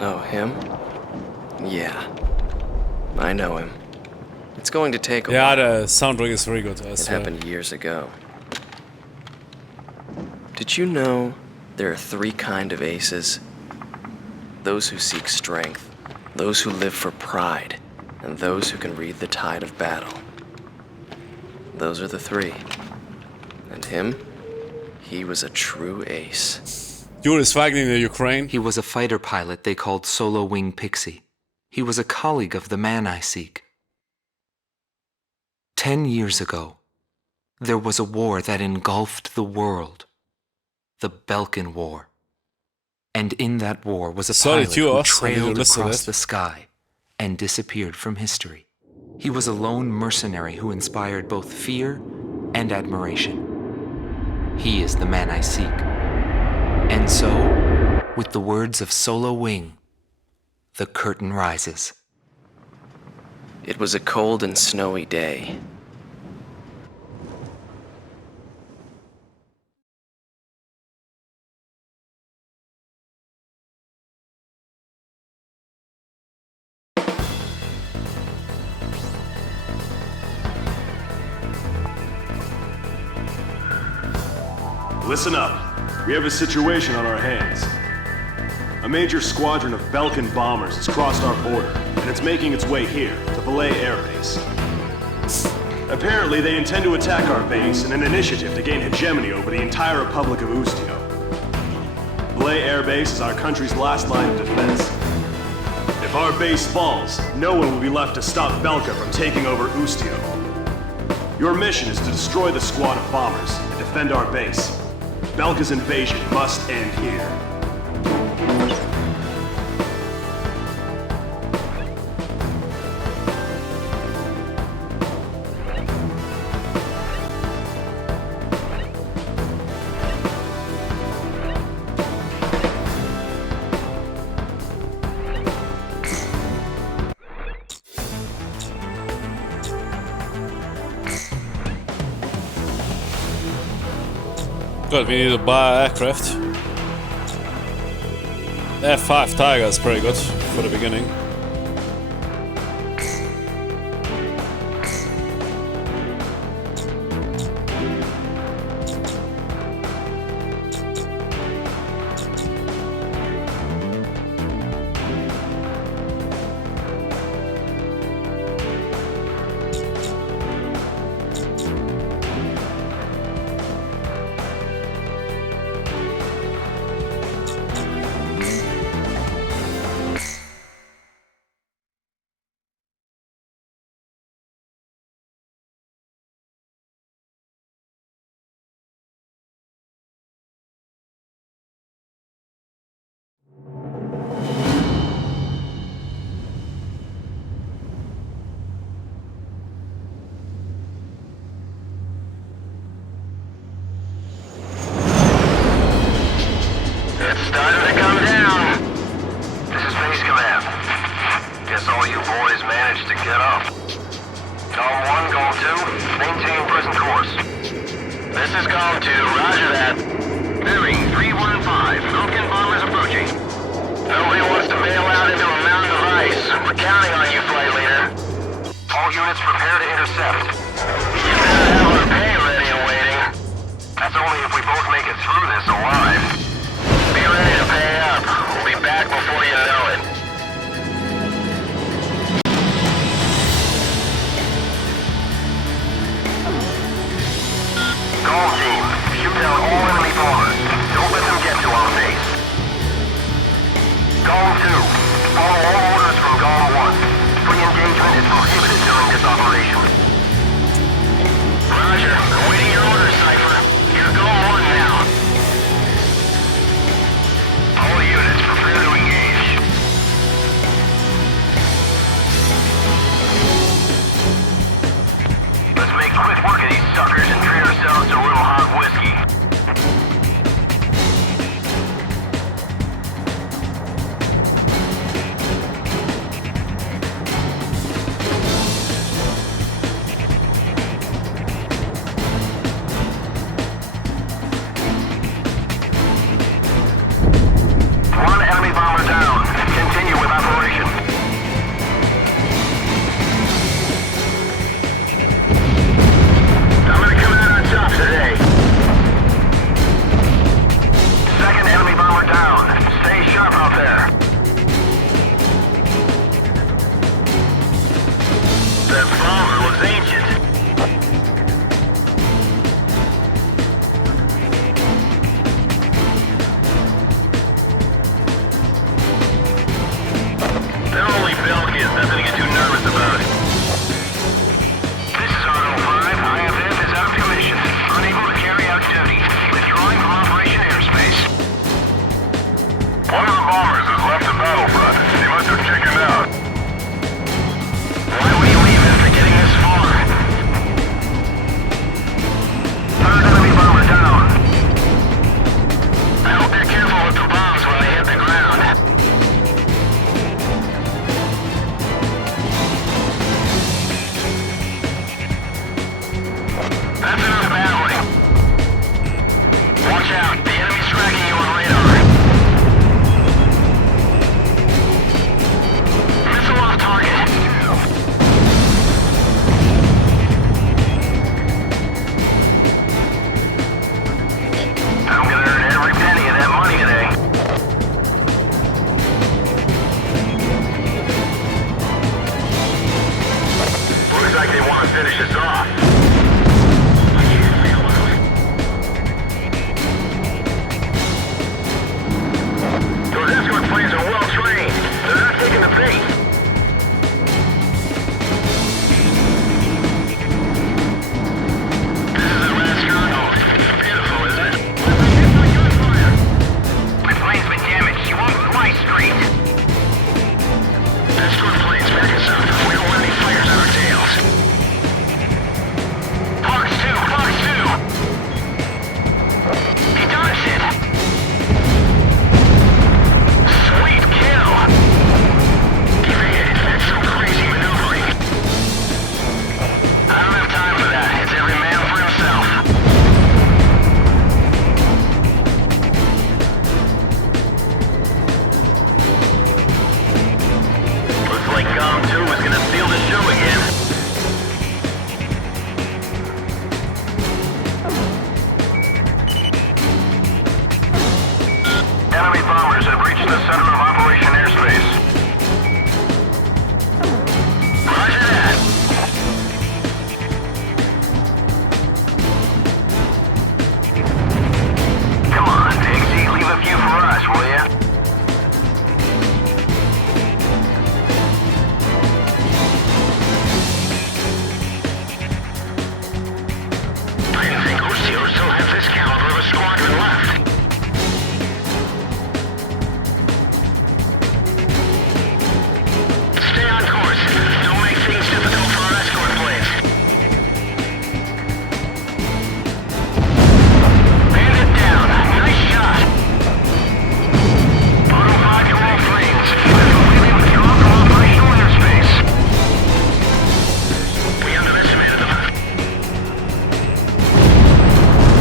Oh, him? Yeah. I know him. It's going to take a Ja, while. der Soundtrack ist very good. It happened years ago. Did you know there are 3 kinds of aces? Those who seek strength, those who live for pride, and those who can read the tide of battle. Those are the 3. And him? He was a true ace. Dude is fighting in the Ukraine. He was a fighter pilot they called Solo Wing Pixie. He was a colleague of the man I seek. 10 years ago, there was a war that engulfed the world. The Belkan War. And in that war was a pilot who trailed across the sky and disappeared from history. He was a lone mercenary who inspired both fear and admiration. He is the man I seek. And so, with the words of Solo Wing, the curtain rises. It was a cold and snowy day. Listen up. We have a situation on our hands. A major squadron of Belkan bombers has crossed our border, and it's making its way here, to Belay Air Base. Apparently, they intend to attack our base in an initiative to gain hegemony over the entire Republic of Ustio. Belay Air Base is our country's last line of defense. If our base falls, no one will be left to stop Belka from taking over Ustio. Your mission is to destroy the squad of bombers and defend our base. Belka's invasion must end here. Good, we need to buy aircraft. F5 Tiger is pretty good for the beginning. One of the bombers has left the battlefront. He must have chickened out. Why would he leave after getting this far? Third enemy bomber down. I hope they're careful with the bombs when they hit the ground. That's enough battling. Watch out, the enemy's tracking you on radar. Missile off target. I'm gonna earn every penny of that money today. Looks like they want to finish this off. Those escort planes are well trained. They're not taking the bait. This is the last stronghold. Beautiful, isn't it? My plane's been damaged. You won't fly straight. Escort planes, back us up. We don't want any fires on our tails. Fox 2! Fox 2! He dodged it! Sweet kill! That's some crazy maneuvering. I don't have time for that. It's every man for himself. Looks like Com 2 is gonna steal the show again. Enemy bombers have reached the center of Operation Airspace. Roger that. Come on, Pixie, leave a few for us, will ya? I didn't think Lucio still has this caliber of a squadron left. Stay on course. Don't make things difficult for our escort planes. Bandit down. Nice shot. Auto 5, you're all flames. We're completely withdrawn from operational airspace. We underestimated them.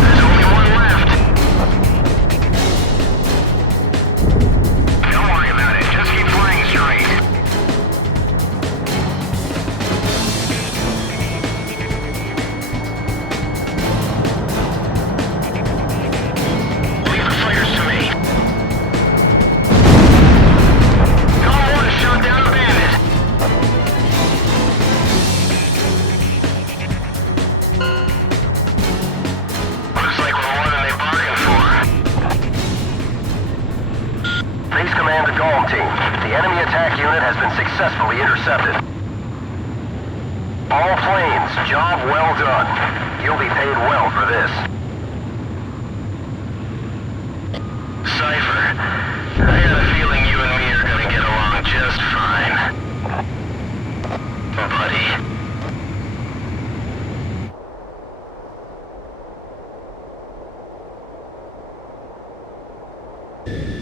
There's only one left. Don't worry about it. Just keep flying straight. Leave the fighters to me. Call 1 shot down a bandit. Looks like we're more than they bargained for. Base command to Golem Team. The enemy attack unit has been successfully intercepted. All planes, job well done. You'll be paid well for this. Cypher, I got a feeling you and me are gonna get along just fine. Buddy.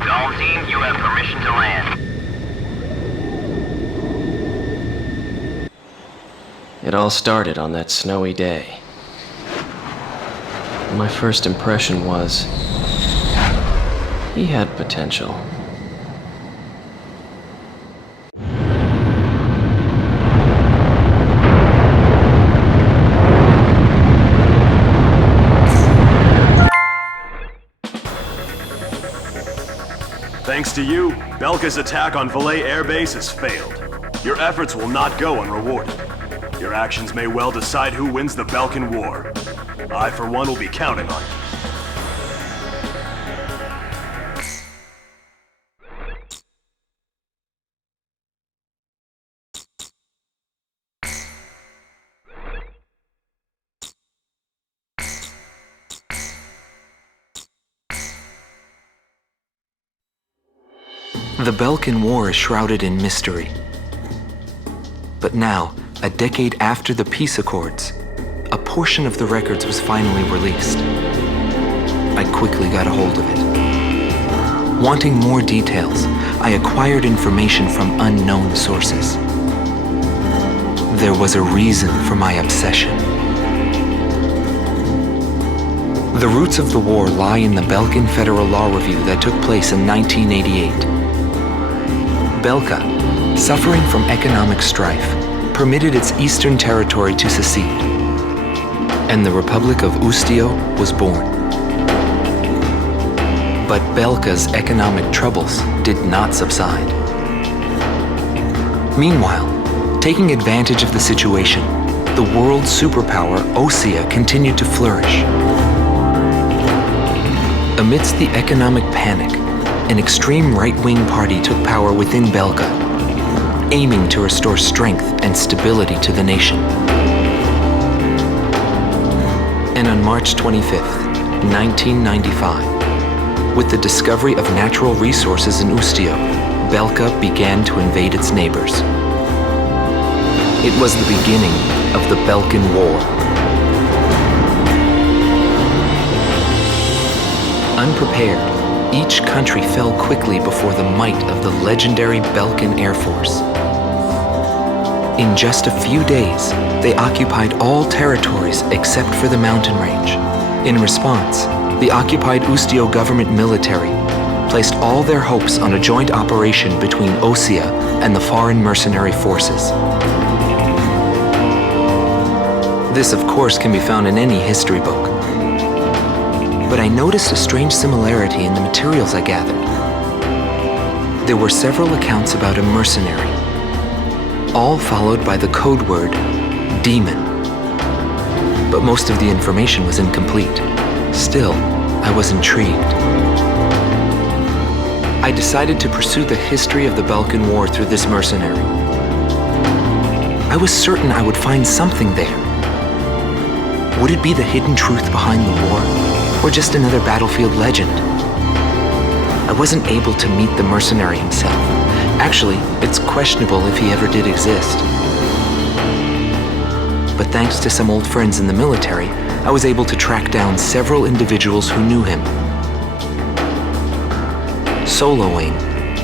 All team, you have permission to land. It all started on that snowy day. My first impression was he had potential. Thanks to you, Belka's attack on Valais Air Base has failed. Your efforts will not go unrewarded. Your actions may well decide who wins the Belkan War. I, for one, will be counting on you. The Belkan War is shrouded in mystery. But now, a decade after the peace accords, a portion of the records was finally released. I quickly got a hold of it. Wanting more details, I acquired information from unknown sources. There was a reason for my obsession. The roots of the war lie in the Belkan Federal Law Review that took place in 1988. Belka, suffering from economic strife, permitted its eastern territory to secede, and the Republic of Ustio was born. But Belka's economic troubles did not subside. Meanwhile, taking advantage of the situation, the world superpower Osea continued to flourish. Amidst the economic panic, an extreme right-wing party took power within Belka, aiming to restore strength and stability to the nation. And on March 25th, 1995, with the discovery of natural resources in Ustio, Belka began to invade its neighbors. It was the beginning of the Belkan War. Unprepared, each country fell quickly before the might of the legendary Belkan Air Force. In just a few days, they occupied all territories except for the mountain range. In response, the occupied Ustio government military placed all their hopes on a joint operation between Osea and the foreign mercenary forces. This, of course, can be found in any history book. But I noticed a strange similarity in the materials I gathered. There were several accounts about a mercenary, all followed by the code word, demon. But most of the information was incomplete. Still, I was intrigued. I decided to pursue the history of the Belkan War through this mercenary. I was certain I would find something there. Would it be the hidden truth behind the war, or just another battlefield legend? I wasn't able to meet the mercenary himself. Actually, it's questionable if he ever did exist. But thanks to some old friends in the military, I was able to track down several individuals who knew him. Soloing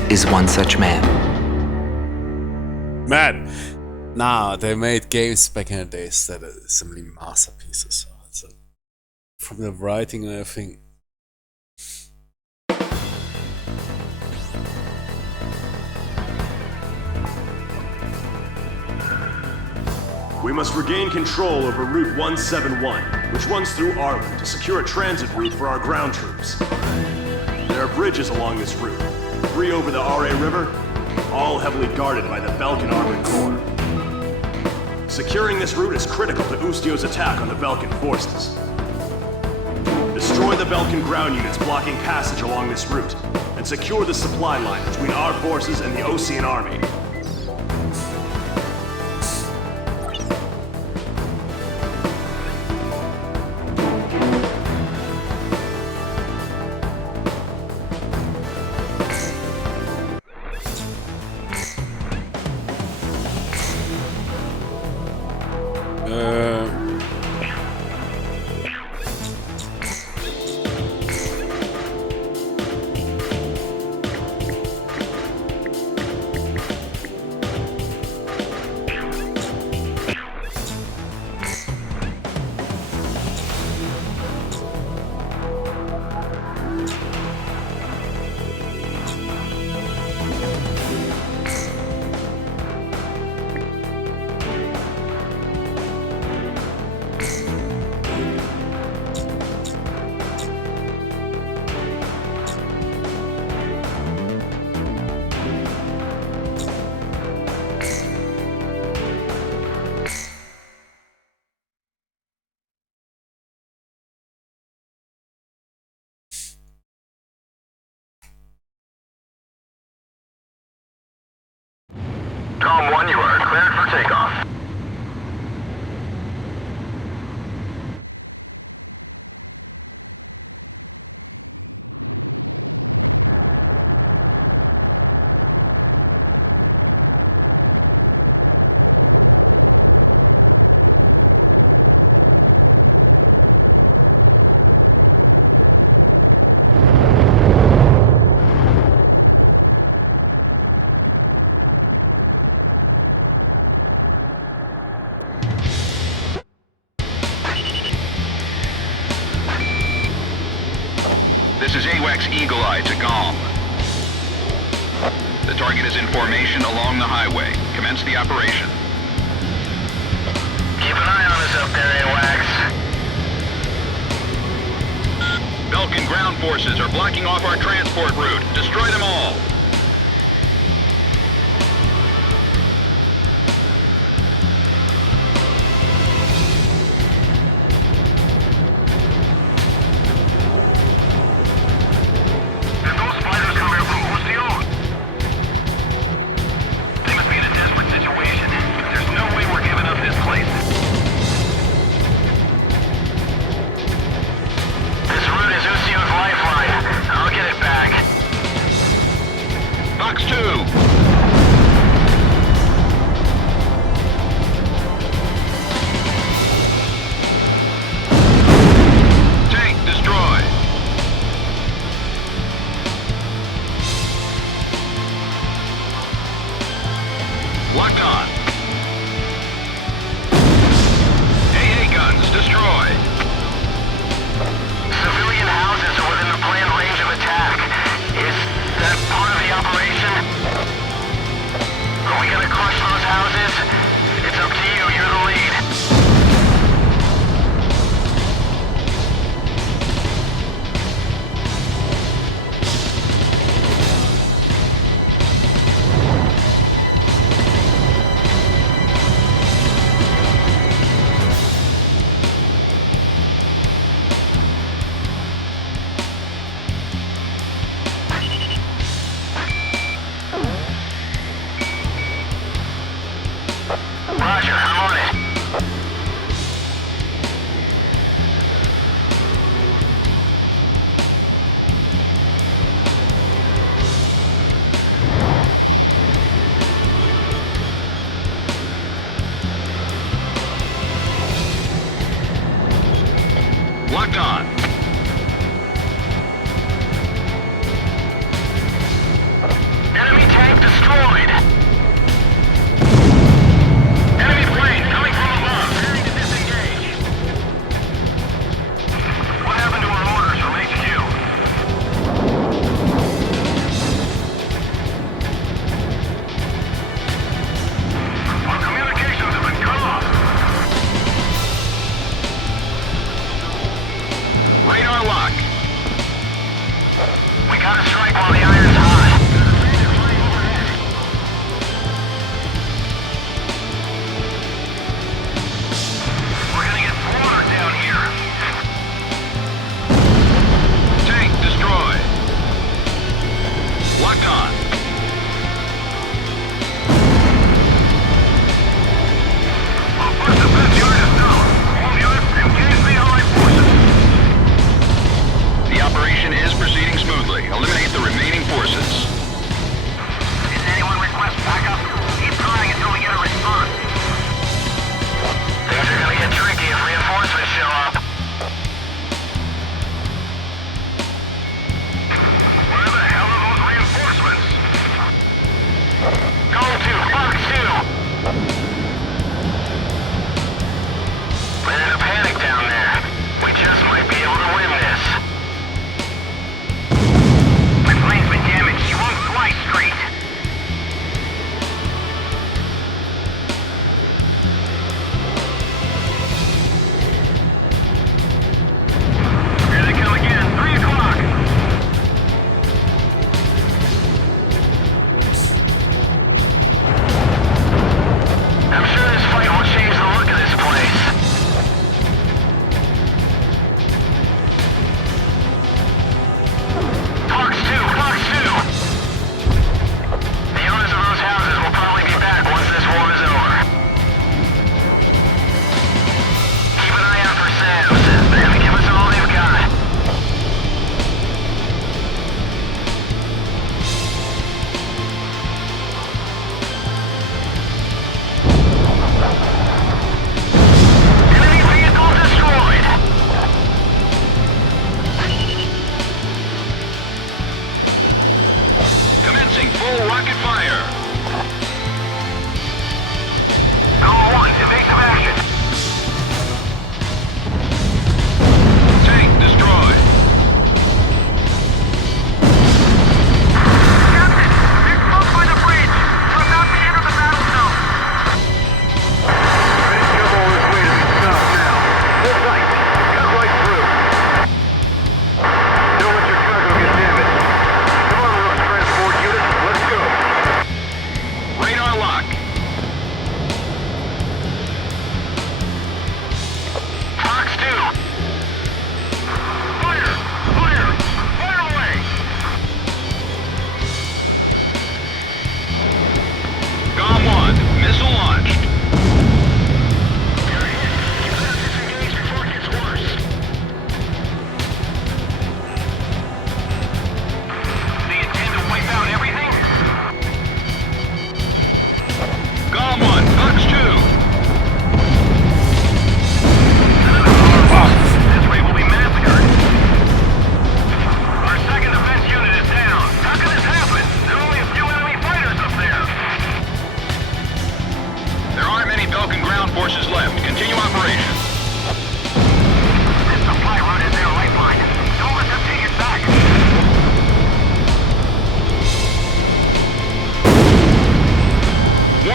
is one such man. Man, nah, they made games back in the days that are simply masterpieces. So, from the writing and everything. We must regain control over Route 171, which runs through Arlen to secure a transit route for our ground troops. There are bridges along this route, 3 over the RA River, all heavily guarded by the Belkan Armored Corps. Securing this route is critical to Ustio's attack on the Belkan forces. Destroy the Belkan ground units blocking passage along this route, and secure the supply line between our forces and the Osean army. Tom 1, you are cleared for takeoff. Eagle Eye to GOM. The target is in formation along the highway. Commence the operation. Keep an eye on us up there, AWACS. Belkan ground forces are blocking off our transport route. Destroy them all. Locked on. AA guns destroyed. Civilian houses are within the planned range of attack. Is that part of the operation? Are we gonna crush those houses? It's up to you, you're the lead. Roger, I'm on it. Locked on. Enemy tank destroyed. Enemy plane coming from above. Preparing to disengage. What happened to our orders from HQ? Our communications have been cut off. Radar lock. We gotta strike while the iron's hot. We're gonna get slaughtered down here. Tank destroyed. Locked on. Our first defense unit is down. All units, engage the Allied forces. The operation is proceeding smoothly. Eliminate the remaining forces. Did anyone request backup? Keep trying until we get a response. Things are gonna get tricky if reinforcements show up. Where the hell are those reinforcements? Go to Mark 2. We're in a panic down there. We just might be able to win this. My plane's been damaged. She won't fly straight. Here they come again. 3 o'clock. I'm sure this fight will change the look of this place. Parks 2, Parks 2. The owners of those houses will probably be back once this war is over. Keep an eye out for SAMs. They're gonna give us all they've got. Enemy vehicle destroyed. Commencing full rocket fire. Go 1, evasive action. Tank destroyed.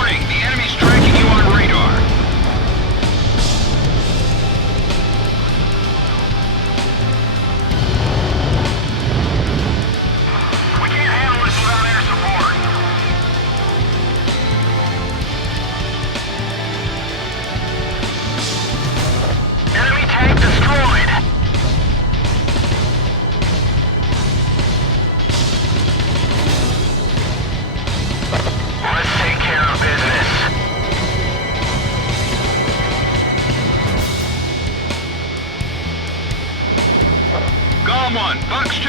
Warning, the enemy's tracking you on radar. We can't handle this without air support. Enemy tank destroyed. Let's take care of business. Golem 1, Fox 2.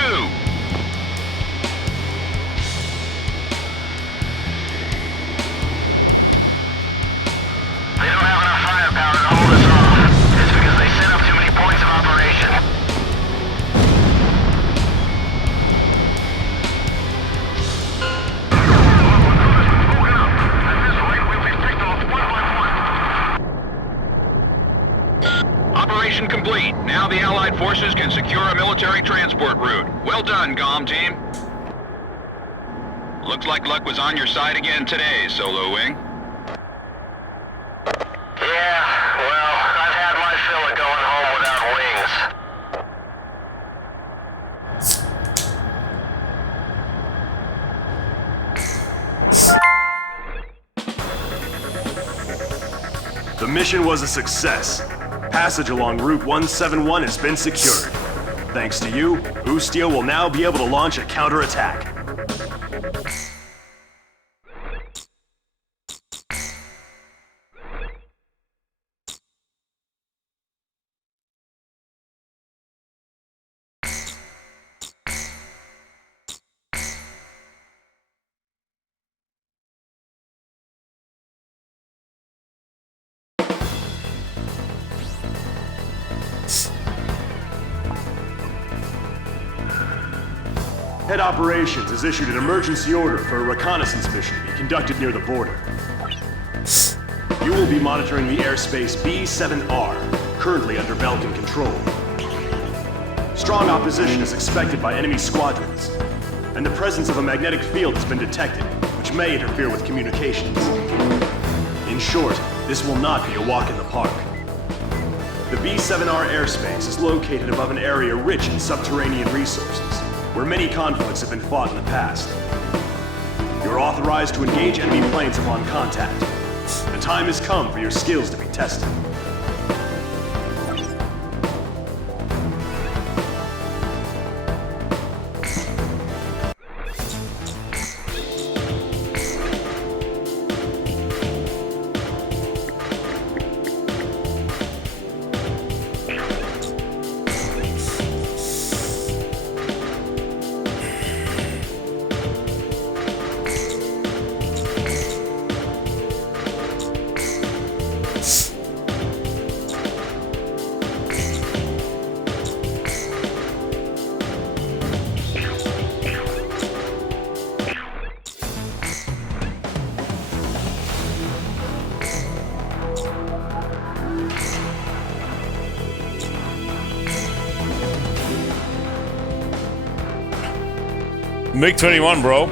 They don't have enough firepower to hold us off. It's because they set up too many points of operation. Operation complete. Now the Allied forces can secure a military transport route. Well done, GOM team. Looks like luck was on your side again today, Solo Wing. Yeah, well, I've had my fill of going home without wings. The mission was a success. Passage along Route 171 has been secured. Thanks to you, Ustio will now be able to launch a counterattack. Head Operations has issued an emergency order for a reconnaissance mission to be conducted near the border. You will be monitoring the airspace B-7R, currently under Belkan control. Strong opposition is expected by enemy squadrons, and the presence of a magnetic field has been detected, which may interfere with communications. In short, this will not be a walk in the park. The B-7R airspace is located above an area rich in subterranean resources, where many conflicts have been fought in the past. You're authorized to engage enemy planes upon contact. The time has come for your skills to be tested. MiG-21, bro.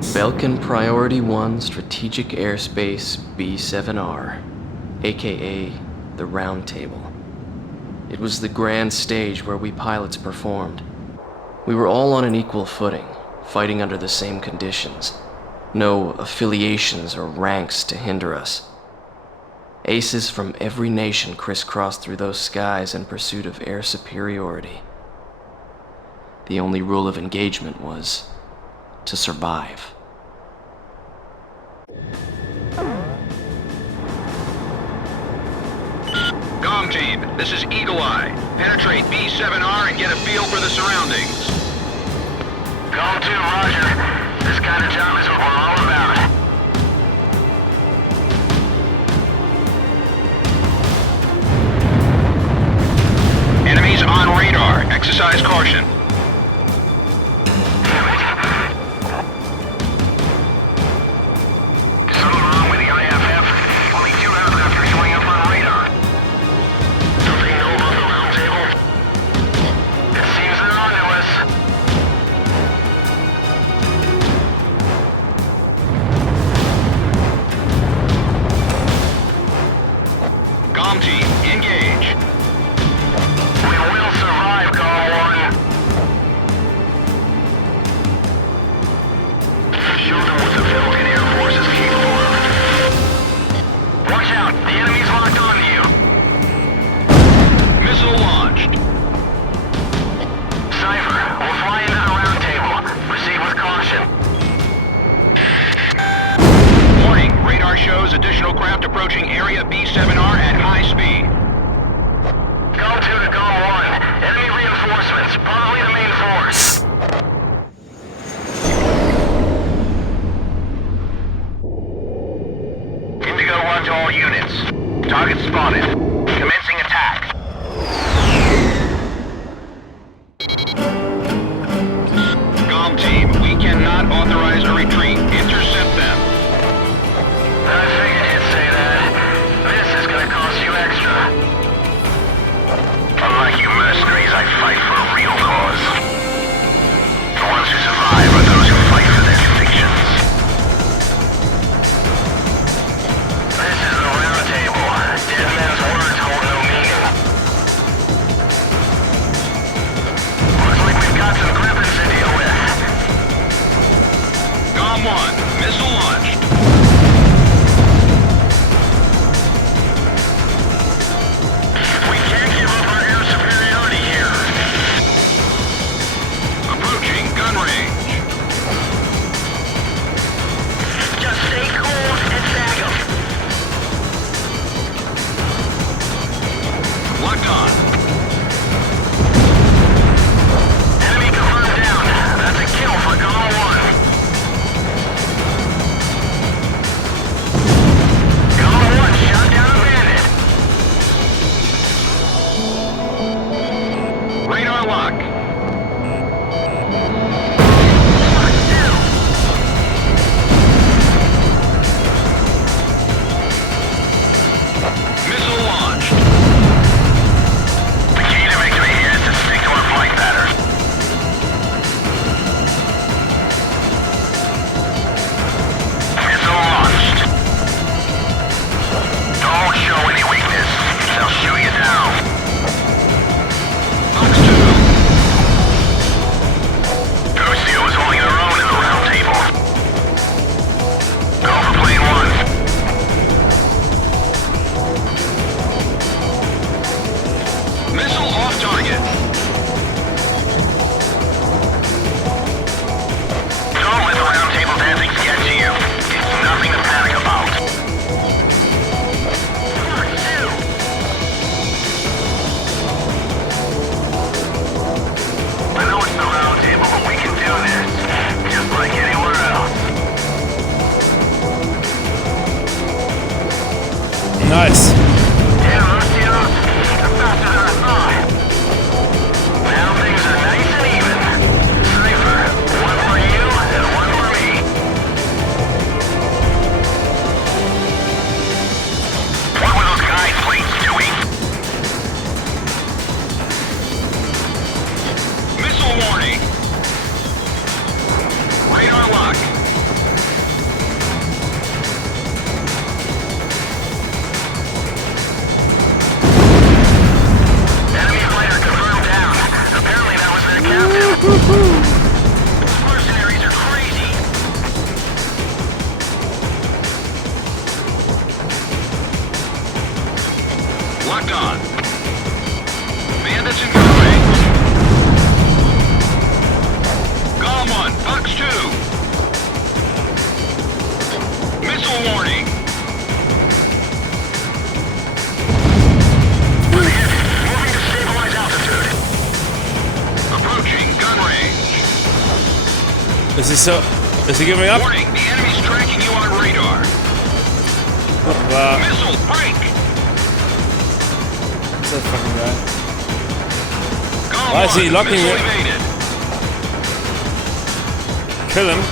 Belkan Priority 1 Strategic Airspace B-7R, aka the Round Table. It was the grand stage where we pilots performed. We were all on an equal footing, fighting under the same conditions. No affiliations or ranks to hinder us. Aces from every nation crisscrossed through those skies in pursuit of air superiority. The only rule of engagement was to survive. GOM team, this is Eagle Eye. Penetrate B-7R and get a feel for the surroundings. GOM 2, roger. This kind of job is what we're all about. Enemies on radar. Exercise caution. shows additional craft approaching Area B7R at high speed. Gulf 2 to Gulf 1. Enemy reinforcements, probably the main force. Indigo 1 to all units. Target spotted. Commencing attack. Gulf team, we cannot authorize a retreat. Intercept them. I figured you'd say that. This is gonna cost you extra. Unlike you mercenaries, I fight for a real cause. The ones who survive are those who fight for their convictions. This is the round table. Dead men's words hold no meaning. Looks like we've got some grippins to deal with. Gulf 1, missile launched. We can't give up our air superiority here. Approaching gun range. Just stay cool and snag 'em. Locked on. Enemy confirmed down. That's a kill for Gulf 1. Gulf 1 shot down a bandit. Radar lock. Missile launched. The key to victory here is to stick to our flight pattern. Missile launched. Don't show any weakness. They'll shoot you down. Fox 2. Lucio is holding their own in the round table. Go for plane 1. Missile off target. Don't let the round table dancing get to you. It's nothing to panic about. I know it's the round table, but we can do this. Just like anywhere else. Nice. Yeah, Lucios, you're faster than I thought. Now things are nice and even. Cypher, one for you and one for me. What were those guide plates doing? Missile warning. Radar lock. Enemy fighter confirmed down. Apparently that was their captain. These mercenaries are crazy. Locked on. Bandits in gun range. Gulf 1, Fox 2. Missile warning. Moving to stabilize altitude. Approaching gun range. Is he giving up? Warning, the enemy's tracking you on radar. Missile break. What's that fucking guy? Gulf Why is he 1, locking missile it? evaded. Kill him.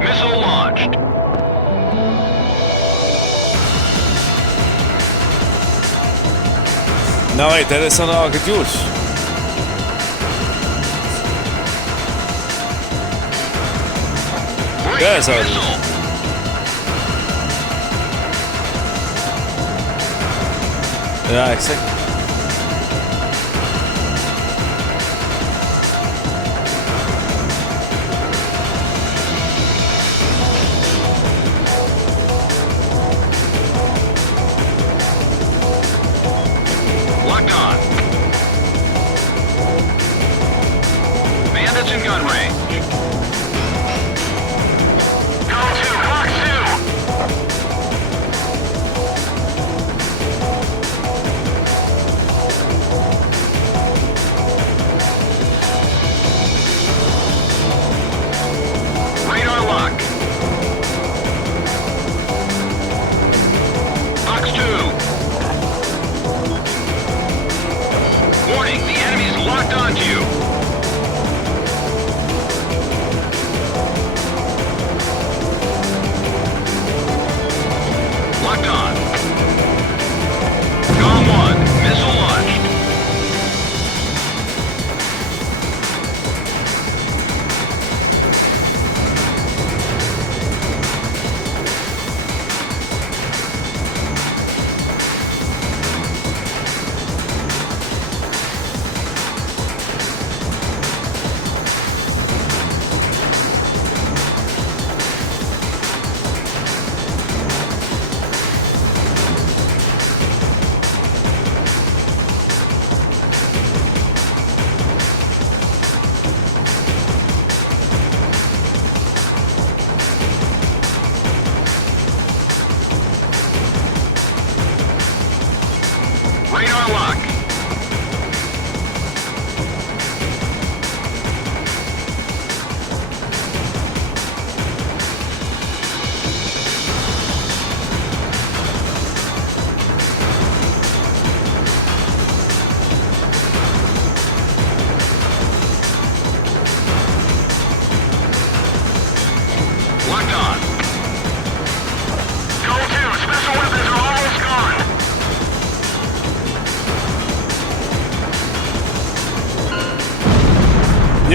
Missile launched. No wait, that is an arcade dude. There's our Missile. Yeah, exactly.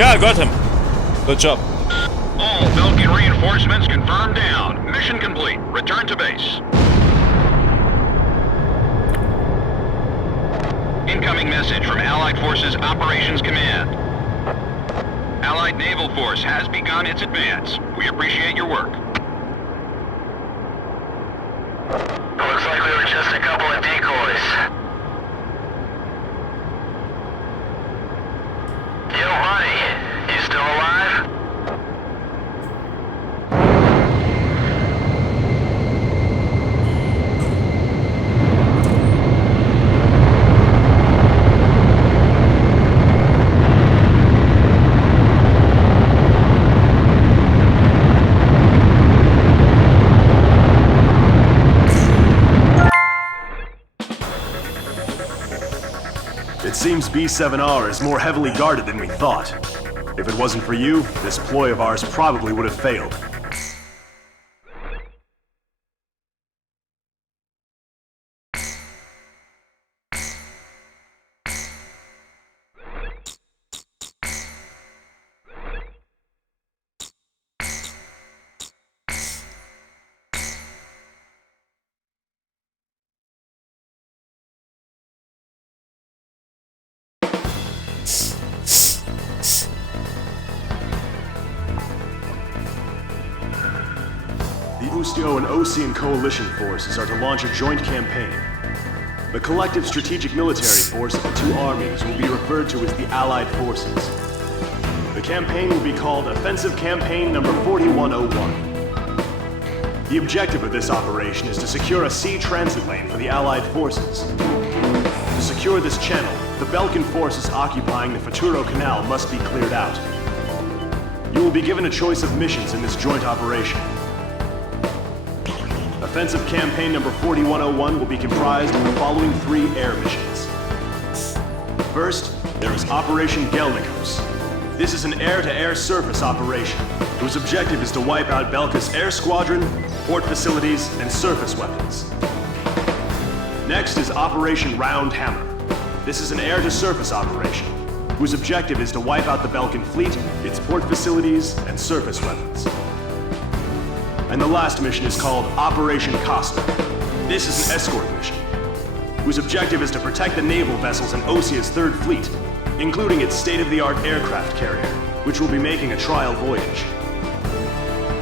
Yeah, I got him. Good job. All Belkan reinforcements confirmed down. Mission complete. Return to base. Incoming message from Allied Forces Operations Command. Allied Naval Force has begun its advance. We appreciate your work. Looks like we were just a couple of decoys. Yo, buddy, you still alive? It seems B7R is more heavily guarded than we thought. If it wasn't for you, this ploy of ours probably would have failed. The Ustio and Osean coalition forces are to launch a joint campaign. The collective strategic military force of the two armies will be referred to as the Allied Forces. The campaign will be called Offensive Campaign Number 4101. The objective of this operation is to secure a sea transit lane for the Allied forces. To secure this channel, the Belkan forces occupying the Futuro Canal must be cleared out. You will be given a choice of missions in this joint operation. Offensive Campaign Number 4101 will be comprised of the following 3 air missions. First, there is Operation Gelnikos. This is an air-to-air surface operation, whose objective is to wipe out Belka's air squadron, port facilities, and surface weapons. Next is Operation Round Hammer. This is an air-to-surface operation, whose objective is to wipe out the Belkan fleet, its port facilities, and surface weapons. And the last mission is called Operation Costa. This is an escort mission, whose objective is to protect the naval vessels in Osea's Third Fleet, including its state-of-the-art aircraft carrier, which will be making a trial voyage.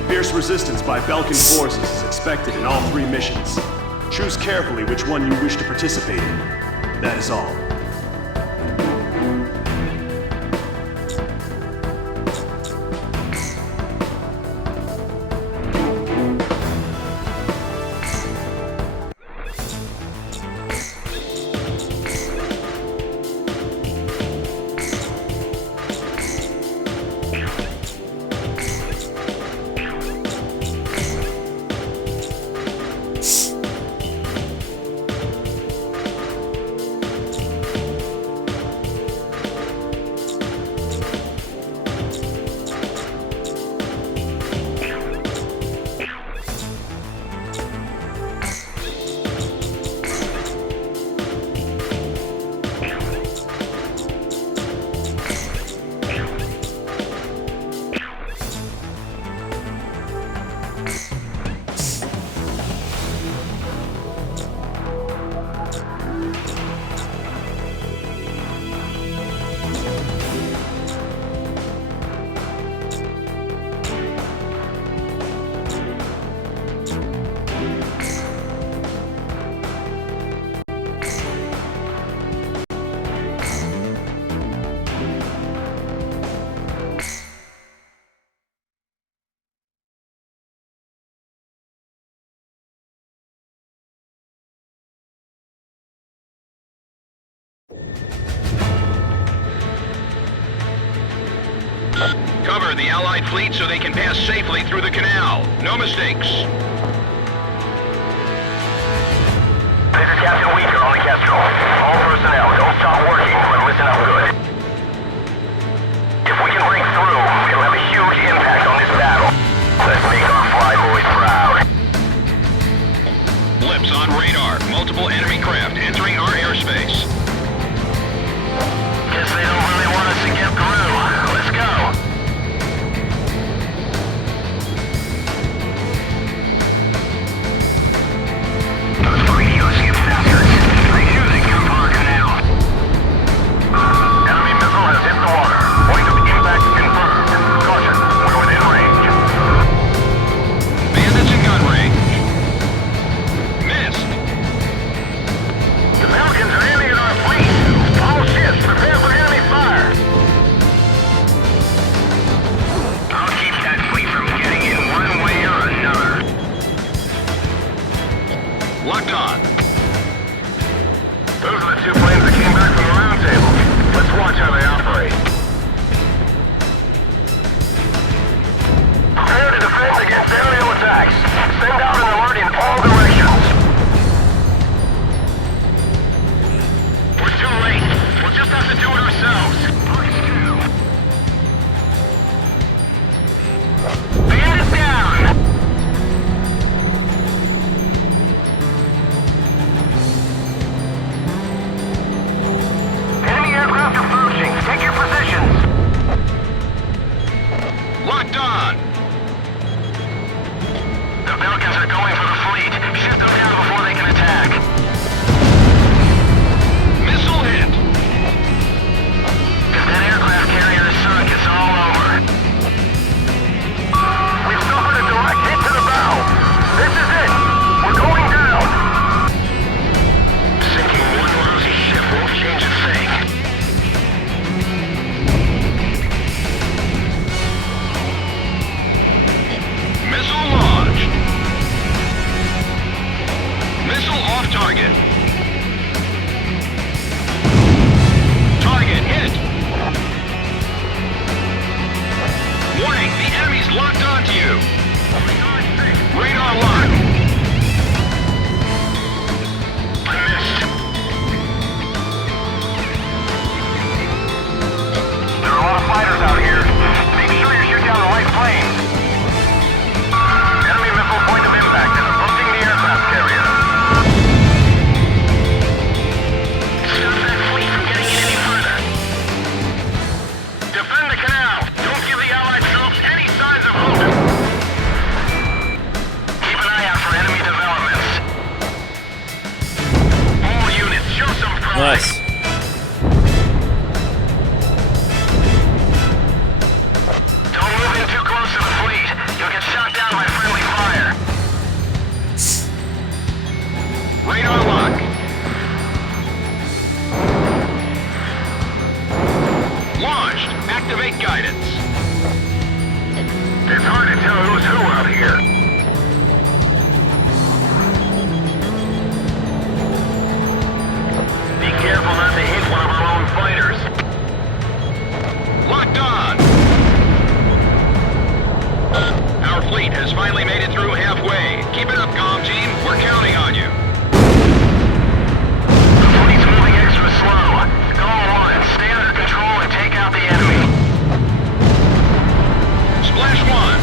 Fierce resistance by Belkan forces is expected in all 3 missions. Choose carefully which one you wish to participate in. That is all. Cover the Allied fleet so they can pass safely through the canal. No mistakes. This is Captain Weaker on the Kestrel. All personnel, don't stop working, but listen up good. If we can break through, it'll have a huge impact on this battle. Let's make our fly boys proud. Blips on radar. Multiple enemy craft entering our airspace. Guess they don't really want us to get through. Let's go. Locked on. Those are the 2 planes that came back from the round table. Let's watch how they operate. Prepare to defend against aerial attacks. Send out an alert in all directions. We're too late. We'll just have to do it ourselves. Bandit down! Enemy aircraft approaching. Take your positions. Locked on. The Belkans are going for the fleet. Shoot them down before they can attack. Missile hit. If that aircraft carrier is sunk, it's all over. We've suffered a direct hit to the bow. This is it. We're going down. Sinking one lousy ship won't change a thing. Missile launched. Missile off target. Target hit. Warning, the enemy's locked onto you. Radar lock. I missed. There are a lot of fighters out here. Make sure you shoot down the right planes. Enemy missile point of impact is approaching the aircraft carrier. Stop that fleet from getting in any further. Defend the canal. Don't give the Allied troops any signs of hope. Keep an eye out for enemy developments. All units, show some pride. Nice. Don't move in too close to the fleet. You'll get shot down by friendly fire. Radar lock. Launched. Activate guidance. It's hard to tell who's who out here. Be careful not to hit one of our own fighters. Locked on. Our fleet has finally made it through halfway. Keep it up, comm team. We're counting on you. The fleet's moving extra slow. Go on, stay under control and take out the enemy. Splash one.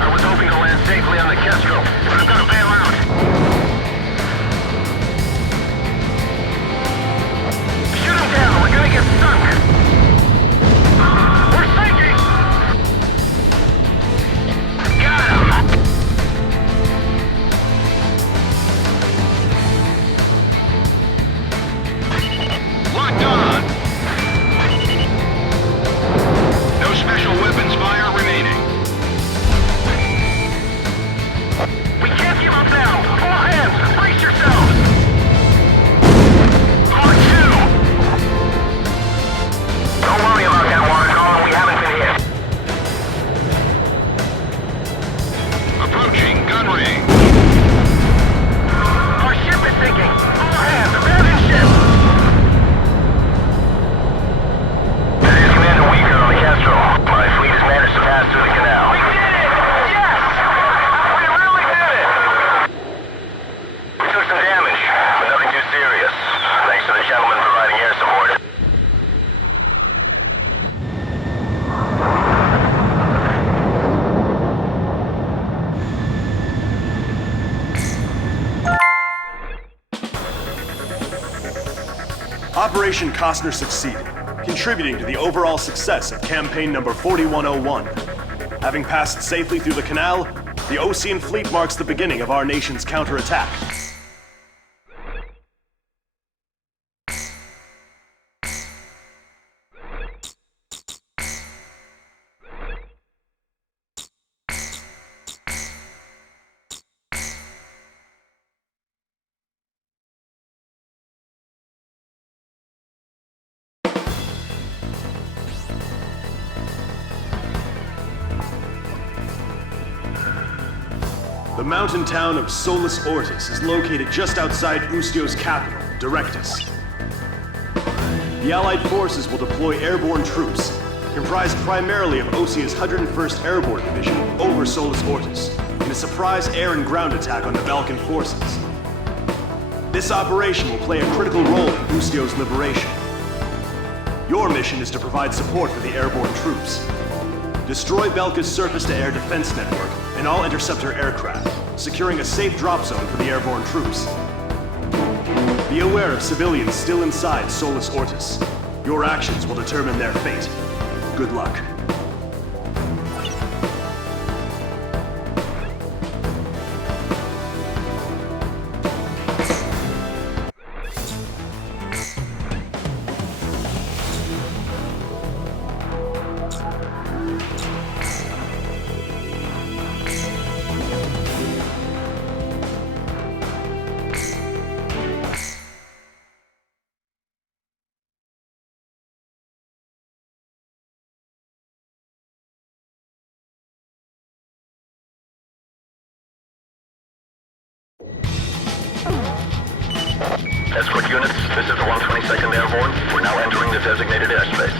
I was hoping to land safely on the Kestrel, but I've got to bail out. Shoot him down, we're gonna get sunk. We're sinking! Got him! Locked on. No special weapons fire remaining. We can't give up now! All hands, brace yourselves! Mark 2! Don't worry about that water column, we haven't been hit. Approaching gun range. Our ship is sinking! All hands, abandon ship! This is Commander Weaker on the Kestrel. My fleet has managed to pass through the canal. We did it! Yes! We really did it! We took some damage, but nothing too serious. Thanks to the gentleman providing air support. Operation Costner succeeded, contributing to the overall success of campaign number 4101. Having passed safely through the canal, the Ocean Fleet marks the beginning of our nation's counterattack. The mountain town of Solus Ortis is located just outside Ustio's capital, Directus. The Allied forces will deploy airborne troops, comprised primarily of Osia's 101st Airborne Division, over Solus Ortis, in a surprise air and ground attack on the Belkan forces. This operation will play a critical role in Ustio's liberation. Your mission is to provide support for the airborne troops. Destroy Belka's surface-to-air defense network and all interceptor aircraft, securing a safe drop zone for the airborne troops. Be aware of civilians still inside Solus Ortis. Your actions will determine their fate. Good luck. Escort units, this is the 122nd Airborne. We're now entering the designated airspace.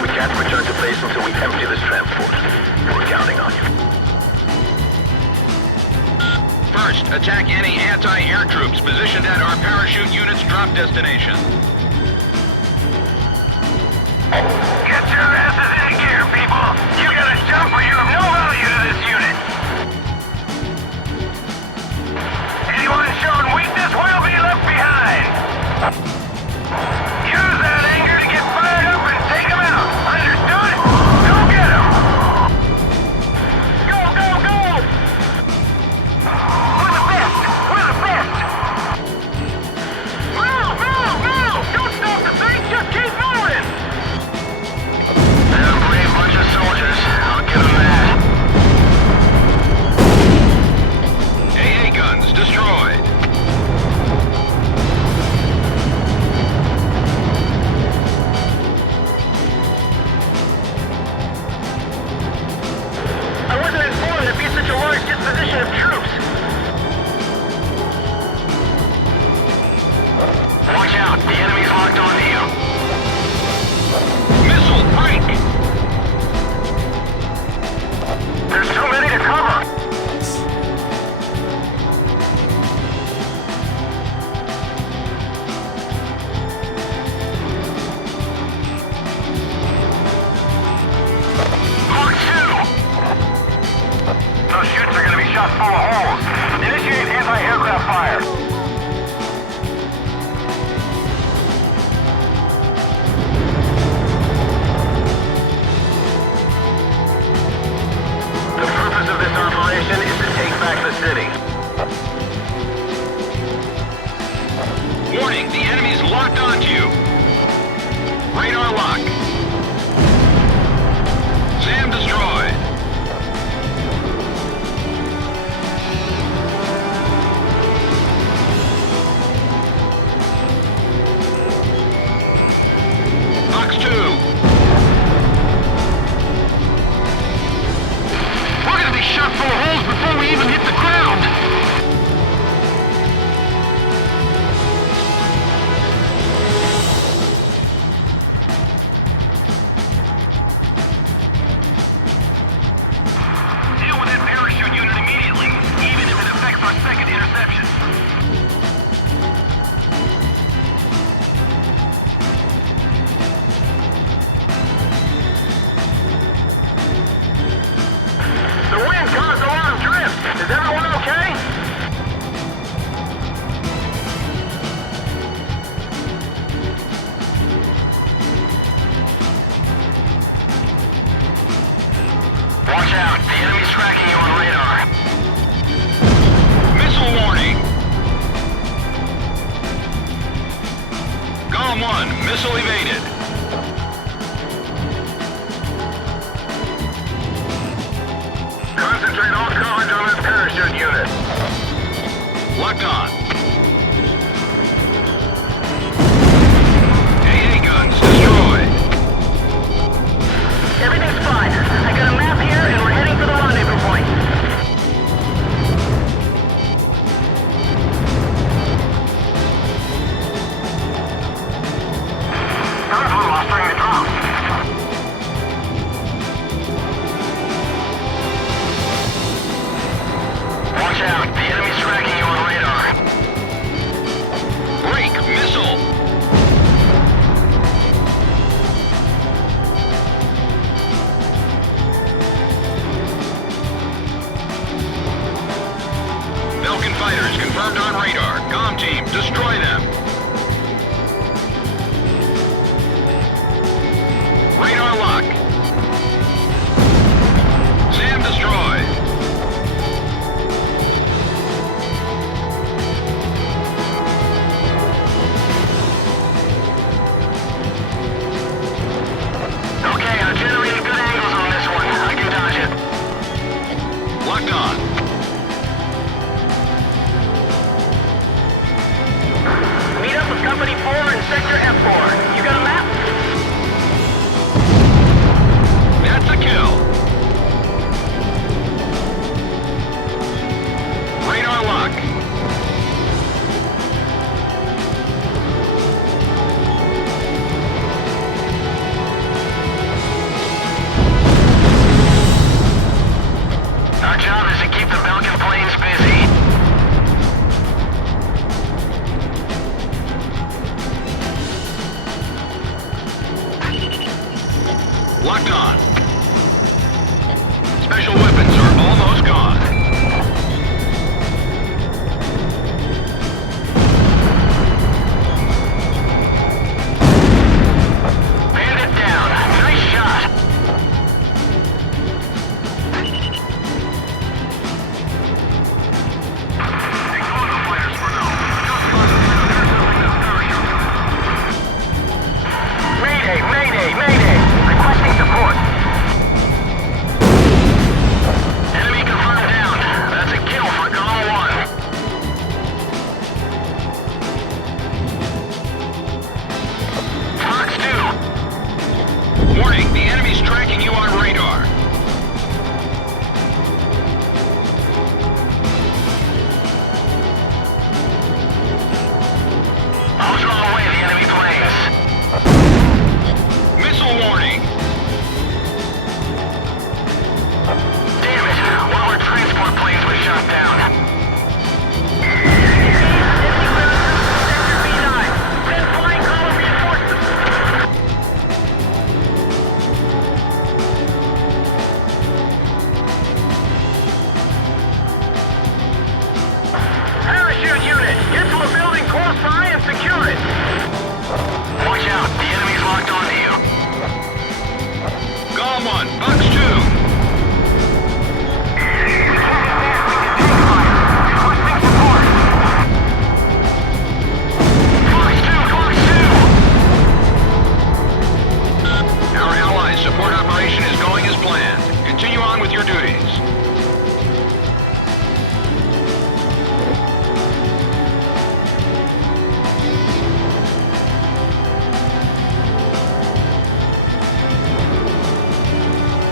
We can't return to base until we empty this transport. We're counting on you. First, attack any anti-air troops positioned at our parachute unit's drop destination. Get your asses in gear, people! You gotta jump or you have no value to this unit! Anyone showing weakness will be left behind! Use that anger to get fired up and take them out! Understood? Go get them! Go, go, go! We're the best! We're the best! Move, move, move! Don't stop the thing, just keep moving! They're a brave bunch of soldiers. I'll give them that. AA guns destroyed. I wasn't informed there'd be such a large disposition of troops. Watch out, the enemy's locked onto you. Missile break! There's too many to cover. Mark 2! Those chutes are gonna be shot full of holes. Initiate anti-aircraft fire. The purpose of this operation is to take back the city. Warning, the enemy's locked onto you. Radar lock. SAM destroyed. Box 2. We're gonna be shot full of holes before we even hit the ground! Deal with that parachute unit immediately, even if it affects our second interception. The wind caused a lot of drift. Is everyone okay? Watch out. The enemy's tracking you on radar. Missile warning. Column 1, missile evaded. Concentrate all coverage on that parachute unit. Locked on. AA guns destroyed. Everything's fine. I got a map here and we're heading for the rendezvous point. out. The enemy's tracking you on radar. Break! Missile! Belkan fighters confirmed on radar. Comm team, destroy them. Radar lock. SAM destroyed. Okay, I generated good angles on this one. I can dodge it. Locked on. Meet up with Company 4 in Sector F4. You got a map? That's a kill. Radar lock. Our job is to keep the Belkan planes busy. Locked on. Special weapons are almost gone. Bandit down. Nice shot. Ignore the fighters for now. Mayday, mayday, mayday. Requesting support. Enemy confirmed down. That's a kill for Column 1. Fox 2. Warning, the enemy's tracking you on radar. I'll draw away the enemy planes. Missile warning. Damn it! One of our transport planes was shot down. Sector B9. Send flying column reinforcements. Parachute unit, get to a building close by and secure it. Watch out, the enemy's locked onto you. Golem 1, Fox 2. Requesting support. Fox 2, Fox 2. Our allies' support operation is going as planned. Continue on with your duties.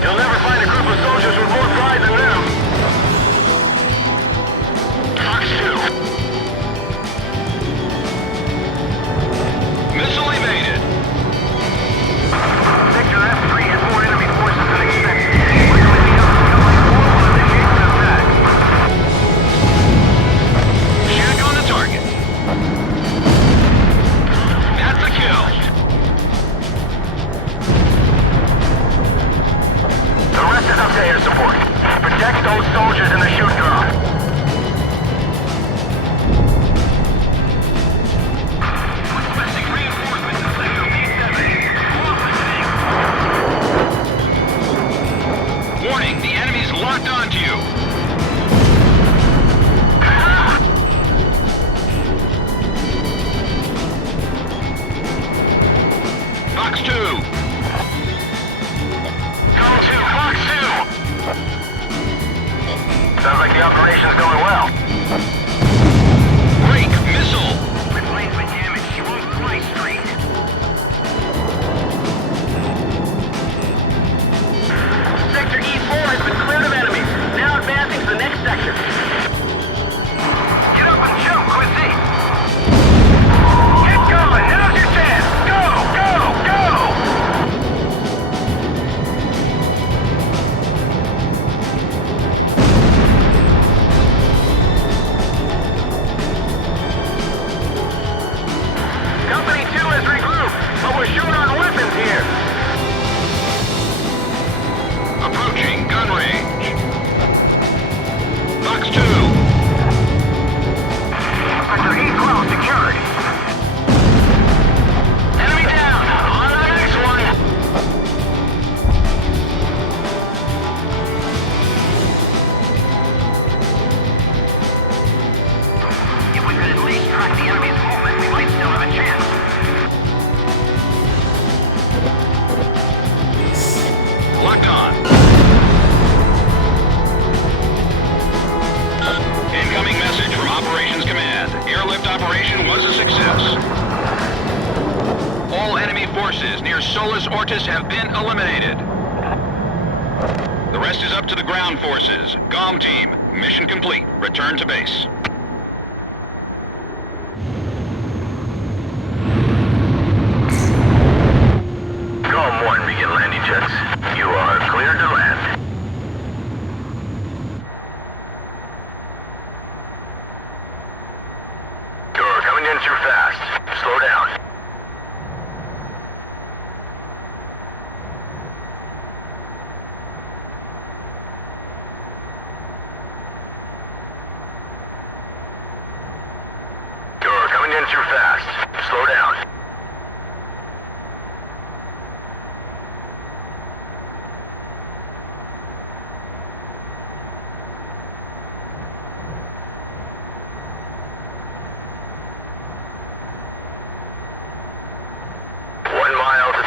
You'll never find a group of soldiers with more pride than them. Fox 2. Missile evaded. Sector F3 has more enemy forces than expected. We're going to need up to Company 4 will initiate an attack. Shack on the target. That's a kill. The rest is up to air support. Protect those soldiers in the shoot drone. Requesting reinforcements in Sector B7. Warning, the enemy's locked onto you. Fox 2. Column 2, Fox 2. Sounds like the operation's going well. Break! Missile! With planes been damaged, you won't fly straight. Sector E4 has been cleared of enemies. Now advancing to the next sector. Get up and jump, Quincy! Get going! Now's your chance! Go! Go! Go! Force Solus Ortis have been eliminated. The rest is up to the ground forces. GOM team, mission complete. Return to base. GOM 1, begin landing jets. You are cleared to land. You're coming in too fast. Slow down. You're coming in too fast. Slow down.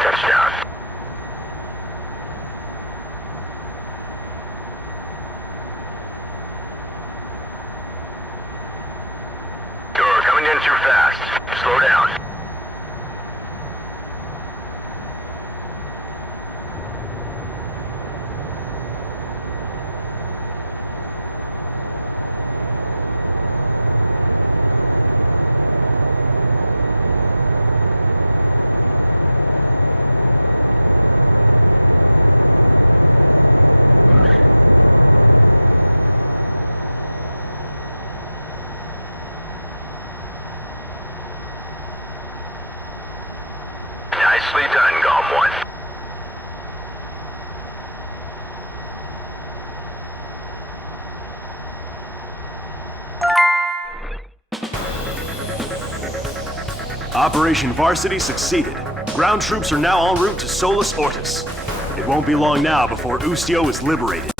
Touchdown. You're coming in too fast. Slow down. Nicely done, GOM 1. Operation Varsity succeeded. Ground troops are now en route to Solus Ortis. It won't be long now before Ustio is liberated.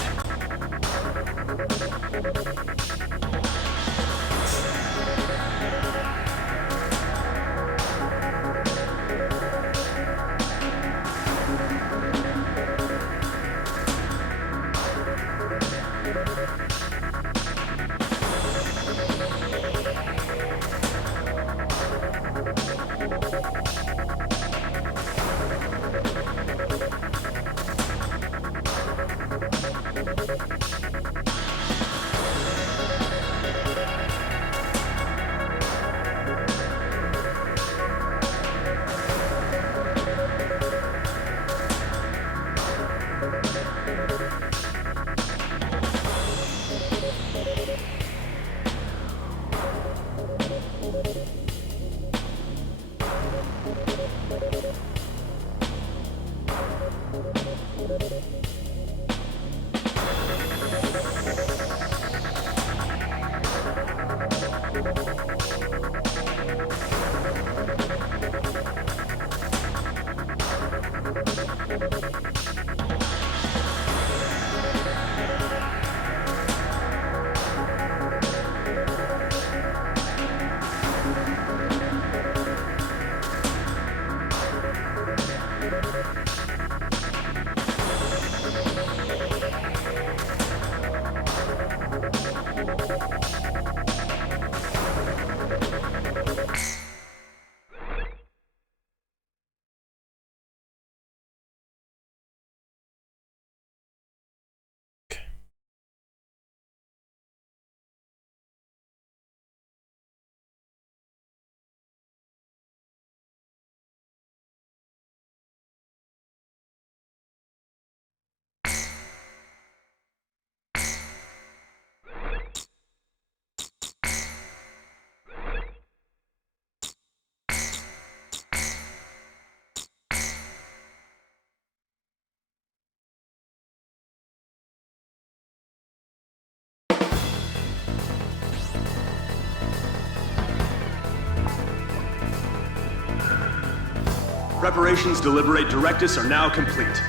Preparations to liberate Directus are now complete.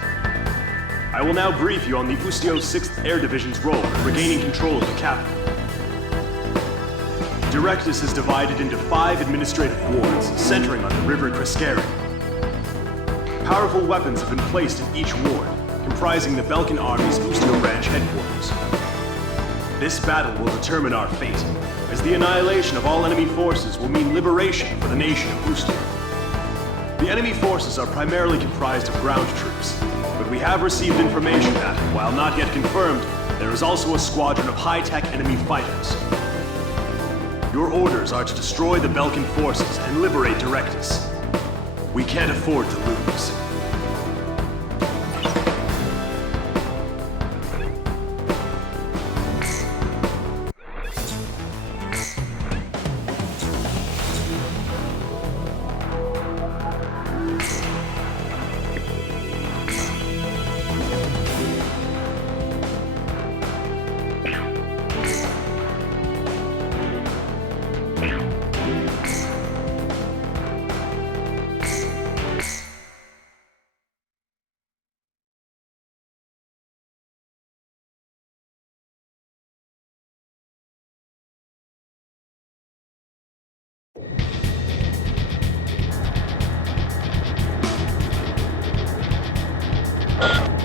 I will now brief you on the Ustio 6th Air Division's role in regaining control of the capital. Directus is divided into 5 administrative wards, centering on the River Crescere. Powerful weapons have been placed in each ward, comprising the Belkan Army's Ustio branch headquarters. This battle will determine our fate, as the annihilation of all enemy forces will mean liberation for the nation of Ustio. The enemy forces are primarily comprised of ground troops, but we have received information that, while not yet confirmed, there is also a squadron of high-tech enemy fighters. Your orders are to destroy the Belkan forces and liberate Directus. We can't afford to lose.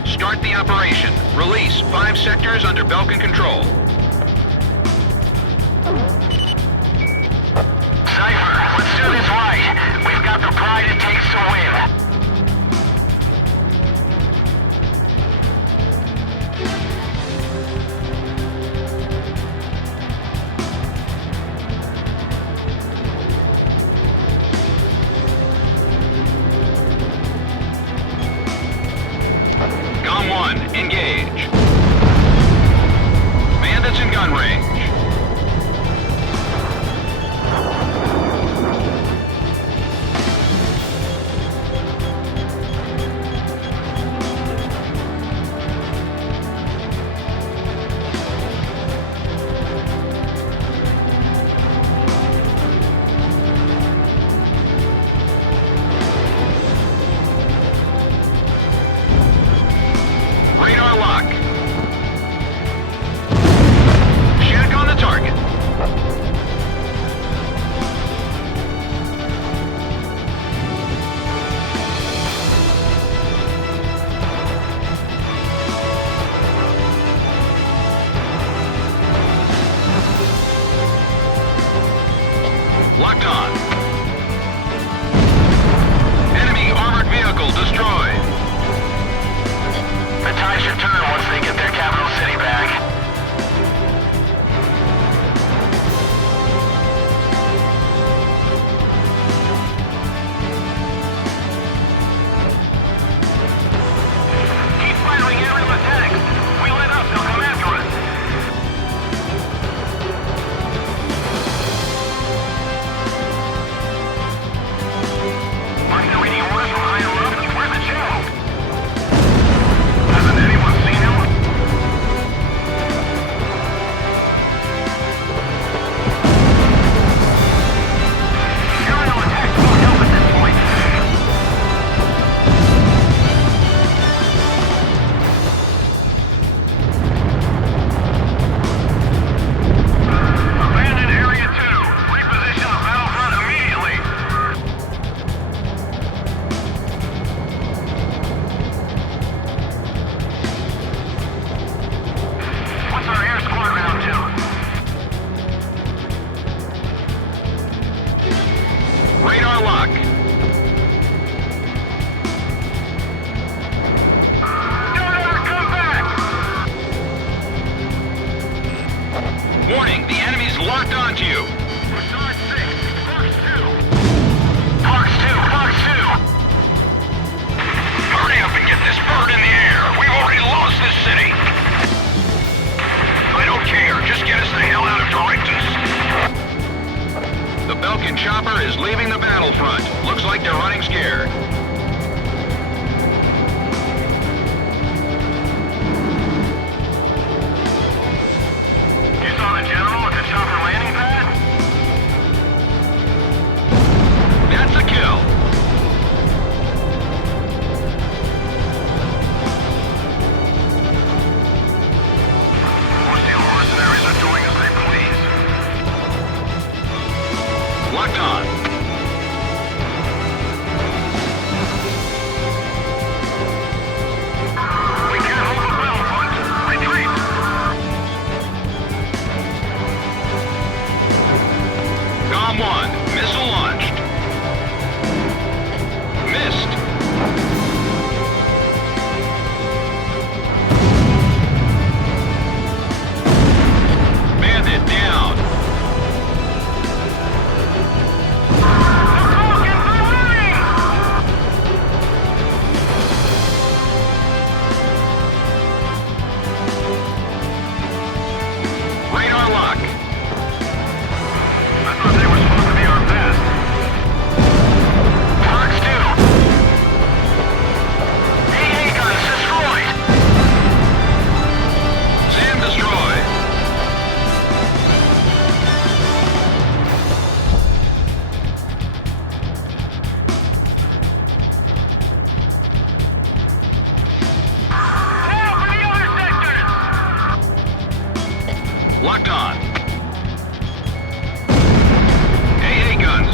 Start the operation. Release 5 sectors under Belkan control. Cypher, let's do this right. We've got the pride it takes to win. Engage. Bandits in gun range. Radar lock. Shack on the target. Locked on. Enemy armored vehicle destroyed. The tide should turn once they get their capital city back. Keep firing aerial attacks. We let up, they'll come after us. Aren't they reading orders from higher up? Where's the general? Hasn't anyone seen him? Aerial attacks won't help at this point. Abandon Area 2. Reposition the battlefront immediately. What's our air squad down to? Radar lock. Don't ever come back! Warning, the enemy's locked onto you. Facade 6, Parks 2. Parks 2, Parks 2! Hurry up and get this bird in the air. We've already lost this city. I don't care. Just get us the hell out of Directus. The Belkan chopper is leaving the battlefront. Looks like they're running scared. You saw the general at the chopper landing pad? That's a kill. Hostile mercenaries are doing as they please. Locked on.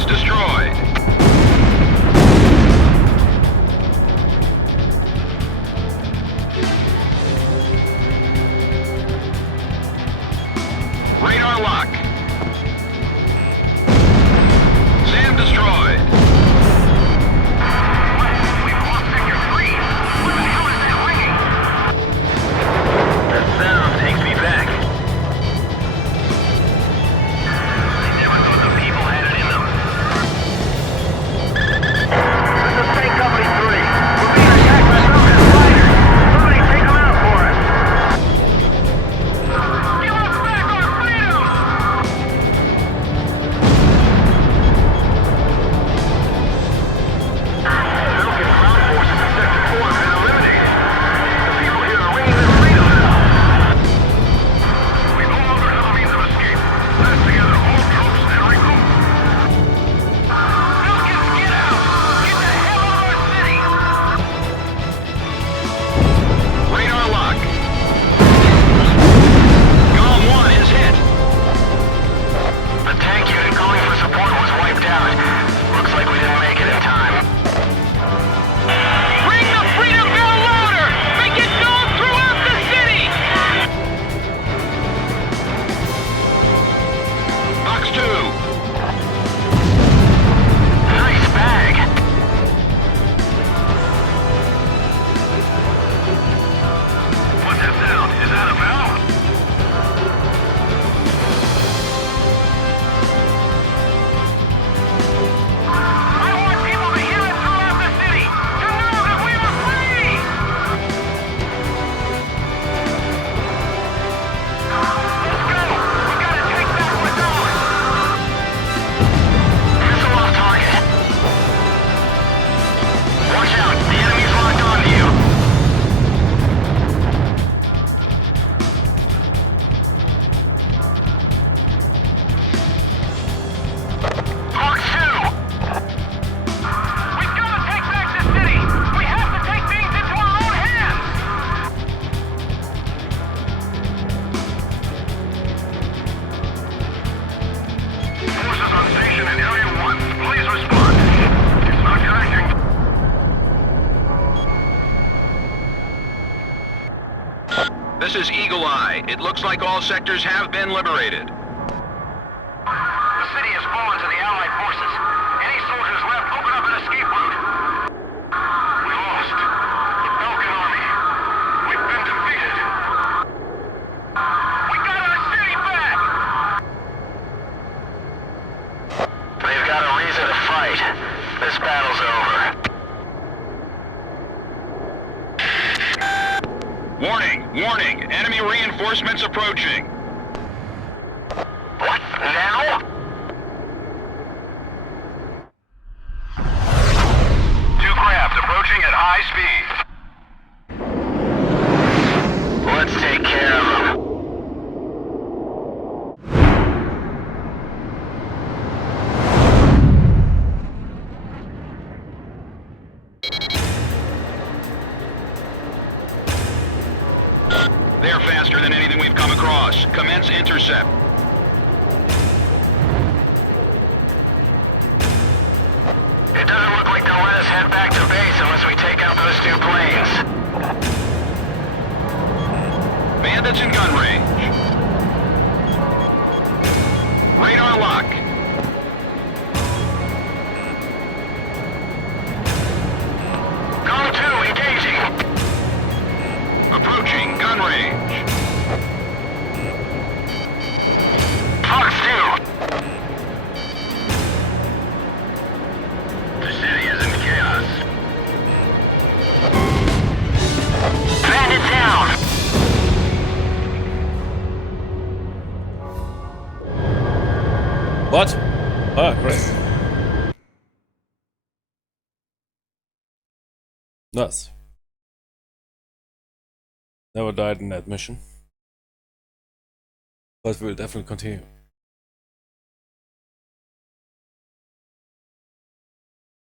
destroyed. Radar lock. SAM destroyed. We've lost sector 3. What the hell is that ringing? The sound takes me back. I never thought the people had it in them. This is Tank Company 3. We're being attacked by some of his fighters. Somebody take them out for us. Give us back our freedom! Belkan ground forces in Sector 4 have been eliminated. The people here are ringing their freedom now. We no longer have a means of escape. Mass together all troops and regroup. Belkan, get out! Get the hell out of our city! Radar lock. Golem 1 is hit. The tank unit calling for support was wiped out. Looks like we didn't make it in time. Ring the freedom bell louder! Make it known throughout the city! Box 2. Nice bag! What's that sound? Is that a bell? I want people to hear it throughout the city! To know that we are free! Let's go! We gotta take back what's ours! Missile off target. Watch out! The enemy's locked onto you! Box 2! We gotta take back the city! We have to take things into our own hands! Forces on station in Area 1, please respond. It's not connecting. This is Eagle Eye. It looks like all sectors have been liberated. The city has fallen to the Allied forces. Any soldiers left, open up an escape route. We lost. The Belkan army. We've been defeated. We got our city back! They've got a reason to fight. This battle's over. Warning! Warning! Enemy reinforcements approaching. What? Now? Two craft approaching at high speed. Let's take care of them. They're faster than anything we've come across. Commence intercept. It doesn't look like they'll let us head back to base unless we take out those two planes. Bandits in gun range. Radar lock. Gong 2 engaging. Approaching gun range. Fox 2. The city is in chaos. Bandit down. What? Ah, great. Nice. Never died in that mission. But we'll definitely continue.